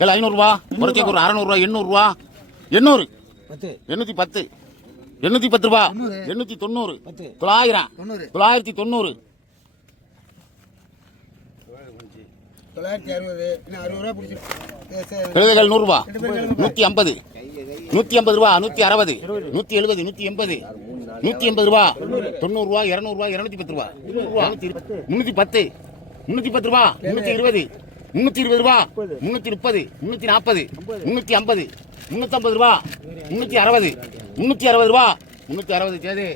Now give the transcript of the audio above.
இல்லை 500 குறைச்சி ஒரு 600 800 800 810 810 ரூபா 890 900 990 கழுதைகள் 100 ரூபா 150 150 ரூபா 160 170 180 180 ரூபா 90 ரூபா 200 ரூபா 210 ரூபா 310 310 ரூபா 320 320 ரூபா 330 340 350 350 ரூபா 360 360 ரூபா 360 சேது